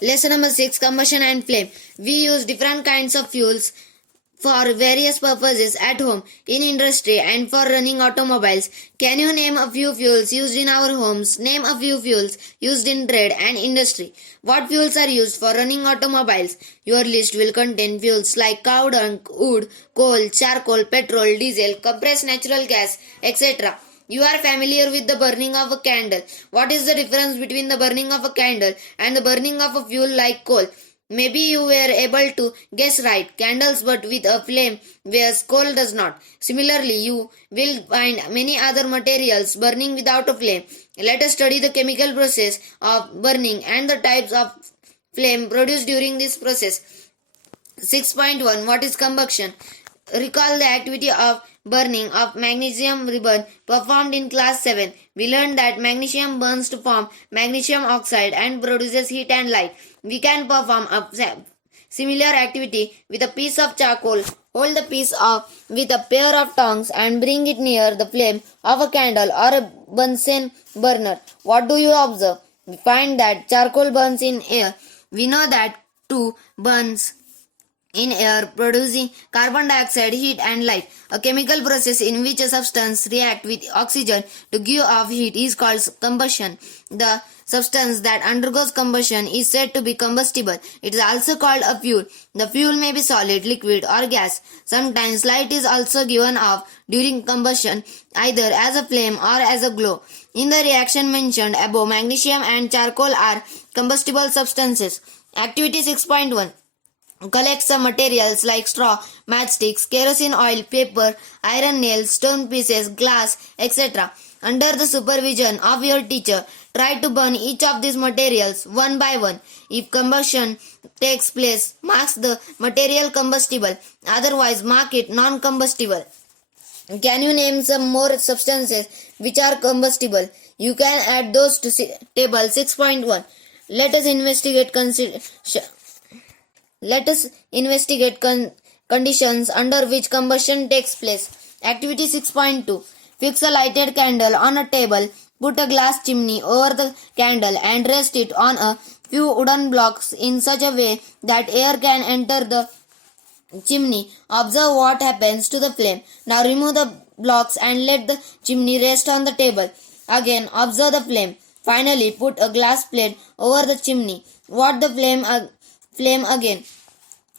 Lesson number 6, Combustion and Flame. We use different kinds of fuels for various purposes at home, in industry, and for running automobiles. Can you name a few fuels used in our homes? Name a few fuels used in trade and industry. What fuels are used for running automobiles? Your list will contain fuels like cow dung, wood, coal, charcoal, petrol, diesel, compressed natural gas, etc. You are familiar with the burning of a candle. What is the difference between the burning of a candle and the burning of a fuel like coal? Maybe you were able to guess right. Candles but with a flame, whereas coal does not. Similarly, you will find many other materials burning without a flame. Let us study the chemical process of burning and the types of flame produced during this process. 6.1 What is combustion? Recall the activity of burning of magnesium ribbon performed in class 7. We learned that magnesium burns to form magnesium oxide and produces heat and light. We can perform a similar activity with a piece of charcoal. Hold the piece with a pair of tongs and bring it near the flame of a candle or a Bunsen burner. What do you observe? We find that charcoal burns in air. We know that too burns in air, producing carbon dioxide, heat and light. A chemical process in which a substance reacts with oxygen to give off heat is called combustion. The substance that undergoes combustion is said to be combustible. It is also called a fuel. The fuel may be solid, liquid or gas. Sometimes light is also given off during combustion, either as a flame or as a glow. In the reaction mentioned above, magnesium and charcoal are combustible substances. Activity 6.1 Collect some materials like straw, matchsticks, kerosene oil, paper, iron nails, stone pieces, glass, etc. Under the supervision of your teacher, try to burn each of these materials one by one. If combustion takes place, mark the material combustible. Otherwise, mark it non-combustible. Can you name some more substances which are combustible? You can add those to table 6.1. Let us investigate conditions under which combustion takes place. Activity 6.2 Fix a lighted candle on a table. Put a glass chimney over the candle and rest it on a few wooden blocks in such a way that air can enter the chimney. Observe what happens to the flame. Now remove the blocks and let the chimney rest on the table. Again, observe the flame. Finally, put a glass plate over the chimney. Watch the flame again.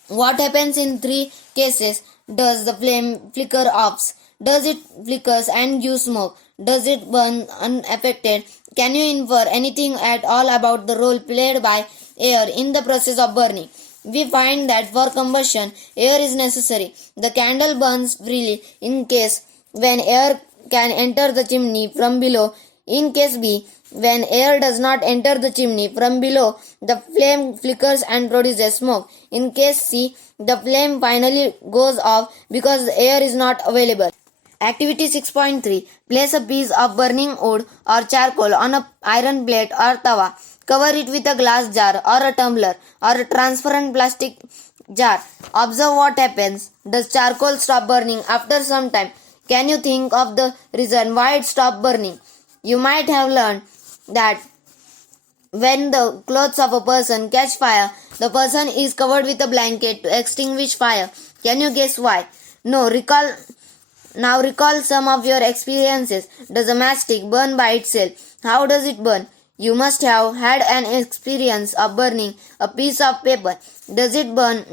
What happens in 3 cases? Does the flame flicker off? Does it flickers and give smoke? Does it burn unaffected? Can you infer anything at all about the role played by air in the process of burning? We find that for combustion, air is necessary. The candle burns freely in case when air can enter the chimney from below. In case B, when air does not enter the chimney from below, the flame flickers and produces smoke. In case C, the flame finally goes off because the air is not available. Activity 6.3 Place a piece of burning wood or charcoal on an iron plate or tawa. Cover it with a glass jar or a tumbler or a transparent plastic jar. Observe what happens. Does charcoal stop burning after some time? Can you think of the reason why it stopped burning? You might have learned that when the clothes of a person catch fire, the person is covered with a blanket to extinguish fire. Can you guess why? No. Now recall some of your experiences. Does a matchstick burn by itself? How does it burn? You must have had an experience of burning a piece of paper. Does it burn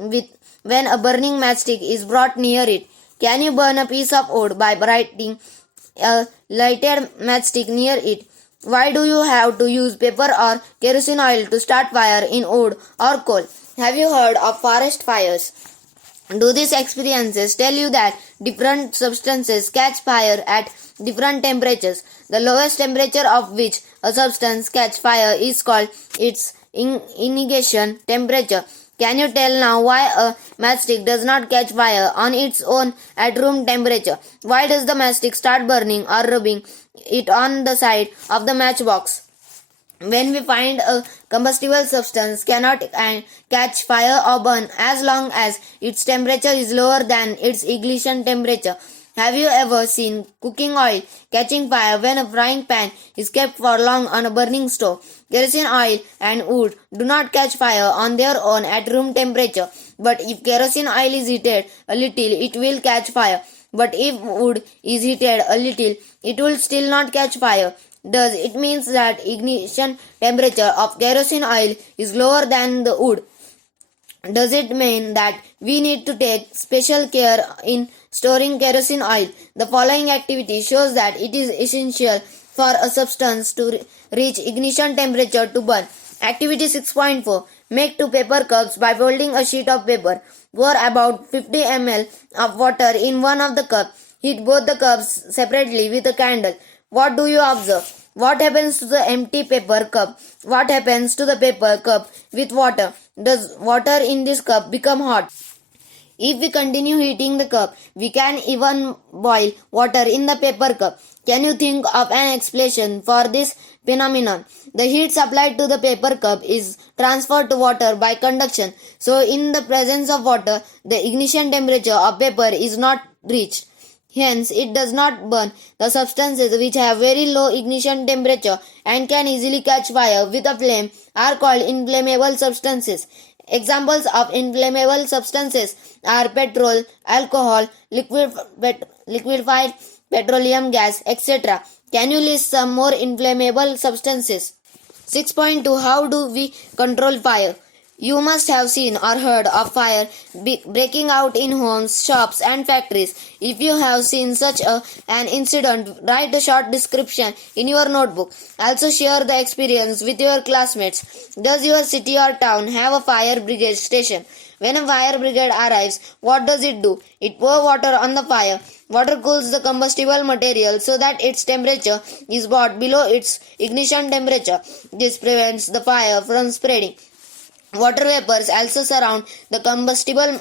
when a burning matchstick is brought near it? Can you burn a piece of wood by lighting a lighted matchstick near it? Why do you have to use paper or kerosene oil to start fire in wood or coal? Have you heard of forest fires? Do these experiences tell you that different substances catch fire at different temperatures? The lowest temperature of which a substance catch fire is called its ignition temperature. Can you tell now why a matchstick does not catch fire on its own at room temperature? Why does the matchstick start burning or rubbing it on the side of the matchbox? When we find a combustible substance cannot catch fire or burn as long as its temperature is lower than its ignition temperature, Have you ever seen cooking oil catching fire when a frying pan is kept for long on a burning stove? Kerosene oil and wood do not catch fire on their own at room temperature, but if kerosene oil is heated a little, it will catch fire. But if wood is heated a little, it will still not catch fire. Does it mean that ignition temperature of kerosene oil is lower than the wood? Does it mean that we need to take special care in storing kerosene oil? The following activity shows that it is essential for a substance to reach ignition temperature to burn. Activity 6.4. Make two paper cups by folding a sheet of paper. Pour about 50 ml of water in one of the cups. Heat both the cups separately with a candle. What do you observe? What happens to the empty paper cup? What happens to the paper cup with water? Does water in this cup become hot? If we continue heating the cup, we can even boil water in the paper cup. Can you think of an explanation for this phenomenon? The heat supplied to the paper cup is transferred to water by conduction. So in the presence of water, the ignition temperature of paper is not reached. Hence, it does not burn. The substances which have very low ignition temperature and can easily catch fire with a flame are called inflammable substances. Examples of inflammable substances are petrol, alcohol, liquefied petroleum gas, etc. Can you list some more inflammable substances? 6.2. How do we control fire? You must have seen or heard of fire breaking out in homes, shops and factories. If you have seen such an incident, write a short description in your notebook. Also share the experience with your classmates. Does your city or town have a fire brigade station? When a fire brigade arrives, what does it do? It pours water on the fire. Water cools the combustible material so that its temperature is brought below its ignition temperature. This prevents the fire from spreading. Water vapors also surround the combustible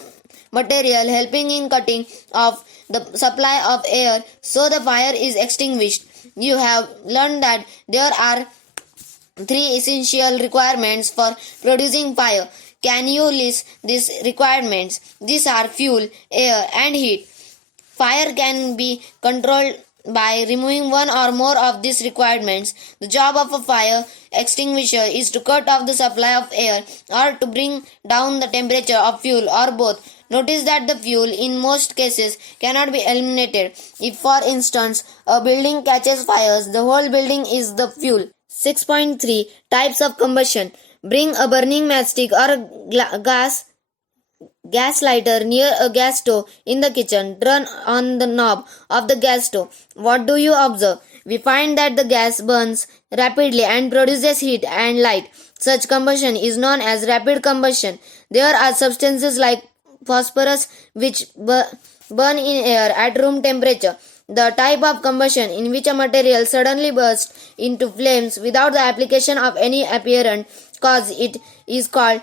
material, helping in cutting off the supply of air so the fire is extinguished. You have learned that there are three essential requirements for producing fire. Can you list these requirements? These are fuel, air, and heat. Fire can be controlled by removing one or more of these requirements. The job of a fire extinguisher is to cut off the supply of air or to bring down the temperature of fuel or both. Notice that the fuel in most cases cannot be eliminated. If for instance a building catches fires, the whole building is the fuel. 6.3. Types of combustion. Bring a burning matchstick or a gas lighter near a gas stove in the kitchen. Turn on the knob of the gas stove. What do you observe? We find that the gas burns rapidly and produces heat and light. Such combustion is known as rapid combustion. There are substances like phosphorus which burn in air at room temperature. The type of combustion in which a material suddenly bursts into flames without the application of any apparent cause it is called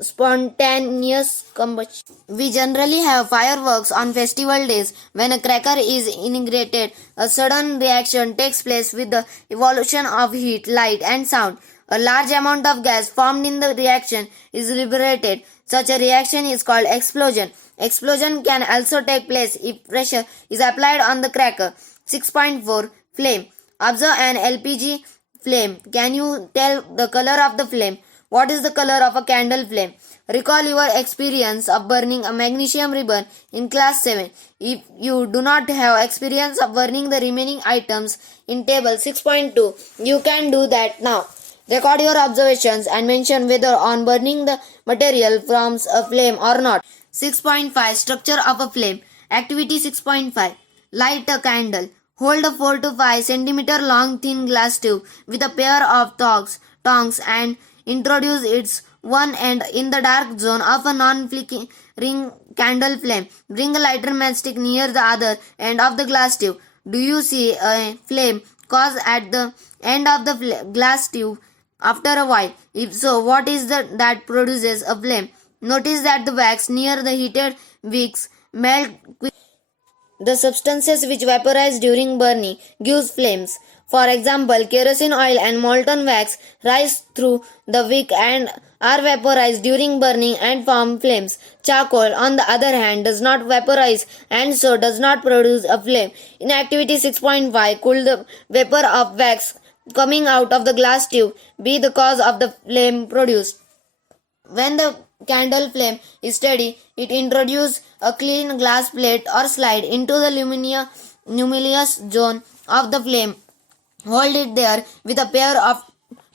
spontaneous combustion. We generally have fireworks on festival days. When a cracker is ignited, a sudden reaction takes place with the evolution of heat, light and sound. A large amount of gas formed in the reaction is liberated. Such a reaction is called explosion. Explosion can also take place if pressure is applied on the cracker. 6.4. Flame. Observe an LPG flame. Can you tell the color of the flame? What is the color of a candle flame? Recall your experience of burning a magnesium ribbon in class 7. If you do not have experience of burning the remaining items in table 6.2, you can do that now. Record your observations and mention whether on burning the material forms a flame or not. 6.5. Structure of a flame. Activity 6.5. Light a candle. Hold a 4 to 5 centimeter long thin glass tube with a pair of tongs and introduce its one end in the dark zone of a non-flickering candle flame. Bring a lighter matchstick near the other end of the glass tube. Do you see a flame cause at the end of the glass tube after a while? If so, what is that produces a flame? Notice that the wax near the heated wicks melt quickly. The substances which vaporize during burning gives flames. For example, kerosene oil and molten wax rise through the wick and are vaporized during burning and form flames. Charcoal, on the other hand, does not vaporize and so does not produce a flame. In activity 6.5, could the vapor of wax coming out of the glass tube be the cause of the flame produced? When the candle flame is steady, it introduces a clean glass plate or slide into the luminous zone of the flame. Hold it there with a pair of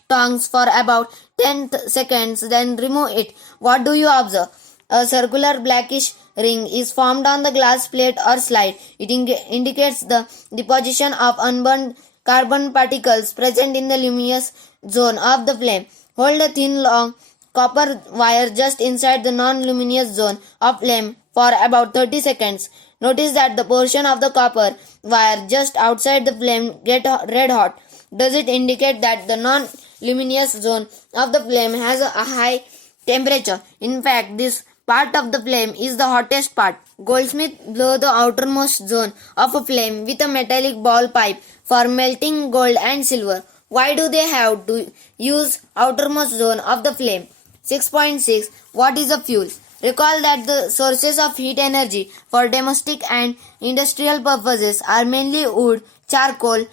tongs for about 10 seconds, then remove it. What do you observe? A circular blackish ring is formed on the glass plate or slide. It indicates the deposition of unburned carbon particles present in the luminous zone of the flame. Hold a thin long copper wire just inside the non-luminous zone of flame for about 30 seconds. Notice that the portion of the copper wire just outside the flame get red hot. Does it indicate that the non-luminous zone of the flame has a high temperature? In fact, this part of the flame is the hottest part. Goldsmiths blow the outermost zone of a flame with a metallic ball pipe for melting gold and silver. Why do they have to use outermost zone of the flame? 6.6. What is a fuel? Recall that the sources of heat energy for domestic and industrial purposes are mainly wood, charcoal,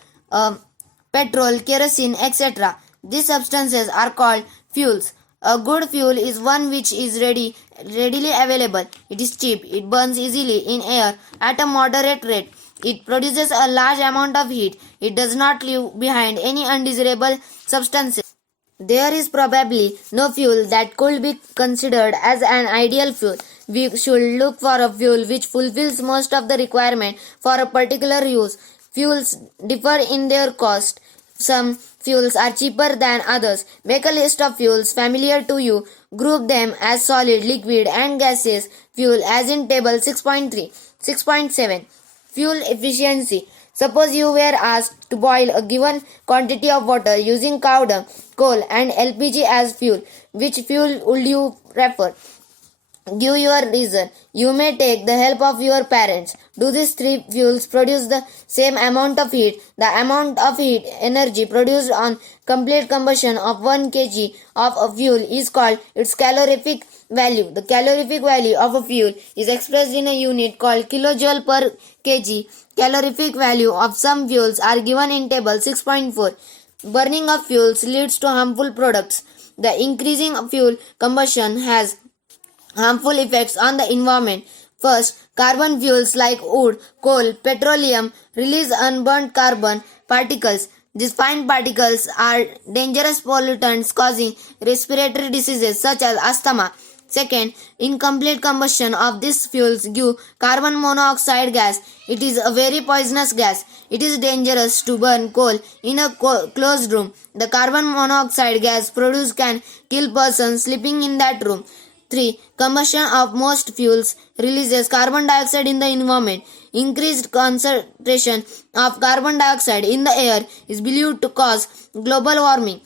petrol, kerosene, etc. These substances are called fuels. A good fuel is one which is readily available. It is cheap. It burns easily in air at a moderate rate. It produces a large amount of heat. It does not leave behind any undesirable substances. There is probably no fuel that could be considered as an ideal fuel. We should look for a fuel which fulfills most of the requirement for a particular use. Fuels differ in their cost. Some fuels are cheaper than others. Make a list of fuels familiar to you. Group them as solid, liquid, and gaseous fuel as in table 6.3. 6.7. Fuel efficiency. Suppose you were asked to boil a given quantity of water using cow dung, coal, and LPG as fuel. Which fuel would you prefer? Give your reason. You may take the help of your parents. Do these three fuels produce the same amount of heat? The amount of heat energy produced on complete combustion of 1 kg of a fuel is called its calorific value. The calorific value of a fuel is expressed in a unit called kilojoule per kg. Calorific value of some fuels are given in table 6.4. Burning of fuels leads to harmful products. The increasing of fuel combustion has harmful effects on the environment. First, carbon fuels like wood, coal, petroleum release unburnt carbon particles. These fine particles are dangerous pollutants causing respiratory diseases such as asthma. Second, incomplete combustion of these fuels give carbon monoxide gas. It is a very poisonous gas. It is dangerous to burn coal in a closed room. The carbon monoxide gas produced can kill persons sleeping in that room. 3. Combustion of most fuels releases carbon dioxide in the environment. Increased concentration of carbon dioxide in the air is believed to cause global warming.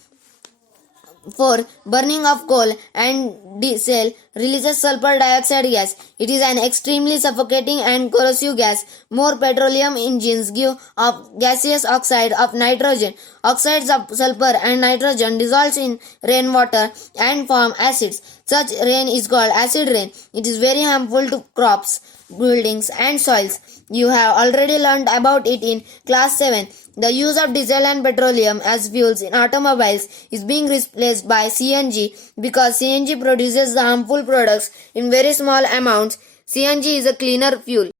4. Burning of coal and diesel releases sulfur dioxide gas. It is an extremely suffocating and corrosive gas. More petroleum engines give off gaseous oxide of nitrogen. Oxides of sulfur and nitrogen dissolve in rainwater and form acids. Such rain is called acid rain. It is very harmful to crops, buildings, and soils. You have already learned about it in class 7. The use of diesel and petroleum as fuels in automobiles is being replaced by CNG because CNG produces the harmful products in very small amounts. CNG is a cleaner fuel.